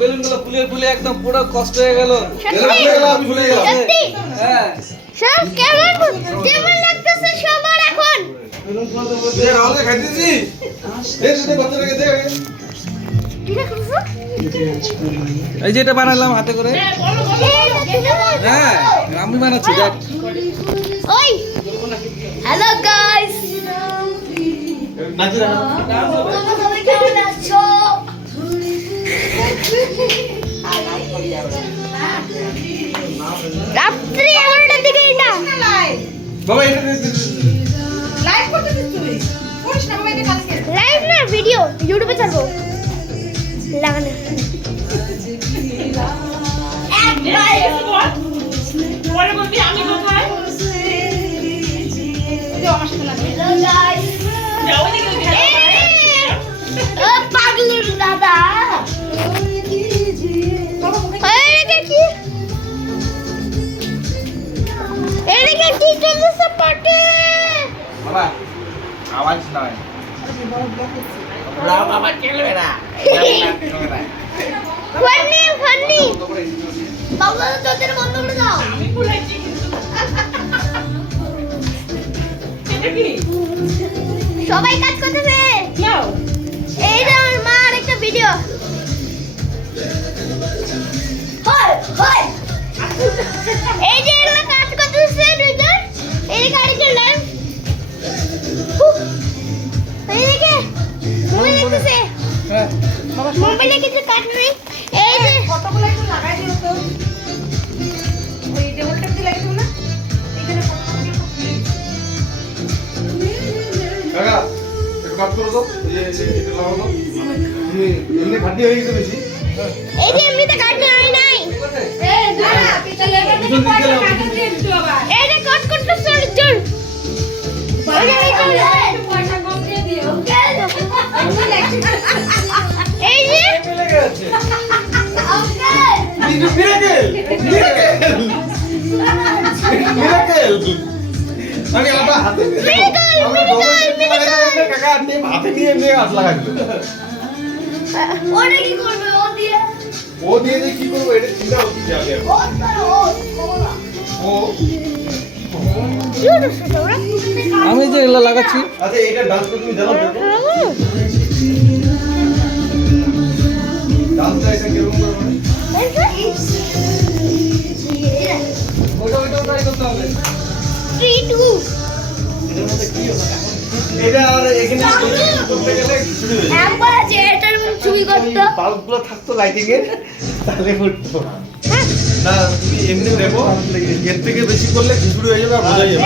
বেলুনগুলো ফুলে ফুলে একদম পুরো কষ্ট হয়ে গেল। আমি ভুলে গেলাম। হ্যাঁ সব কেমন লাগতেছে সবার এখন? রাহুলকে খাইতেছি। বাচ্চাটাকে দে। এই যে এটা বানালাম হাতে করে। হ্যাঁ আমি বানাচ্ছি দেখ। ওই হ্যালো গাইস, নাচি না। তোমরা সবাই কেমন আছো? রাত্রি 11টার দিকে এটা বাবা এটা লাইভ করতেছিস তুই? করিস না বাবা, এটা কালকে। লাইভ না ভিডিও ইউটিউবে ছাড়বো লাগানো। পরে বলবি আমি কোথায়? তুই আমার সাথে লাগবি। হ্যালো গাইস, যাও এদিকে ওদিকে। ও পাগলুর দাদা। এইটা কি? এইটা কি চলতেছে পার্টি? বাবা আওয়াজ নয়। বাবা চলবে না। ফানি ফানি বাবা, তোদের বন্ধ করে দাও। আমি ভুলাইছি কিন্তু। এটা কি? সবাই কাজ করতেছে। যাও। এইটা আমার মার একটা ভিডিও। হয় হয়, এই যে এগুলো কাজ করতেছে দুইজন, এই যে আরেকজন লাইভ। এই দেখে মোবাইল দেখতেছে, হ্যাঁ মোবাইলে কিছু কাজ নেই। এই যে ফটোগুলো একটু লাগাই দিও তো। ওই টেবিলটা দিয়ে লাগাই দিও না? এইখানে ফটো লাগিয়ে কাকা একটু কাজ করো তো। এই যে এটা লাগাও তো। তুমি এমনি খাটি হয়ে গেছে বেশি। এই যে এমনিতে কাজ নাই নাই। এই না না, পিছনে লেগে থেকে পয়সা কাটা দিয়ে দিও আবার। এই যে কাজ করতেছে দুইজন। পয়সা কম দিয়ে দিও। এই যে লেগে আছে। কিন্তু মিরাকেল মিরাকেল মিরাকেল। আমি আটা হাতে Miracle, আমি কাকা হাতে নিয়ে এমনি হাত লাগাইলো। ওটা কি করবে? ও দিয়ে ও দিয়ে যে কি করবো এটা চিন্তা হচ্ছে আগে। ও তার ও বলা ও কি হচ্ছে তোরা? আমি যে এগুলো লাগাচ্ছি। আচ্ছা এটা ডান্স তুমি জানো দেখো। ডান্সটা এটা কিরকম করবে? ওটা ট্রাই করতে হবে। 3 2 এটার মধ্যে কি হবে? এটা আর এখানে করতে গেলে খিচুড়ি হয়ে যাবে। একবার আছে এটার ছবি করতে। বাল্বগুলো থাকতো লাইটিং এর তাহলে ফুটতো। না তুমি এমনি দেখো এর থেকে বেশি করলে খিচুড়ি হয়ে যাবে আর বোঝা যাবে।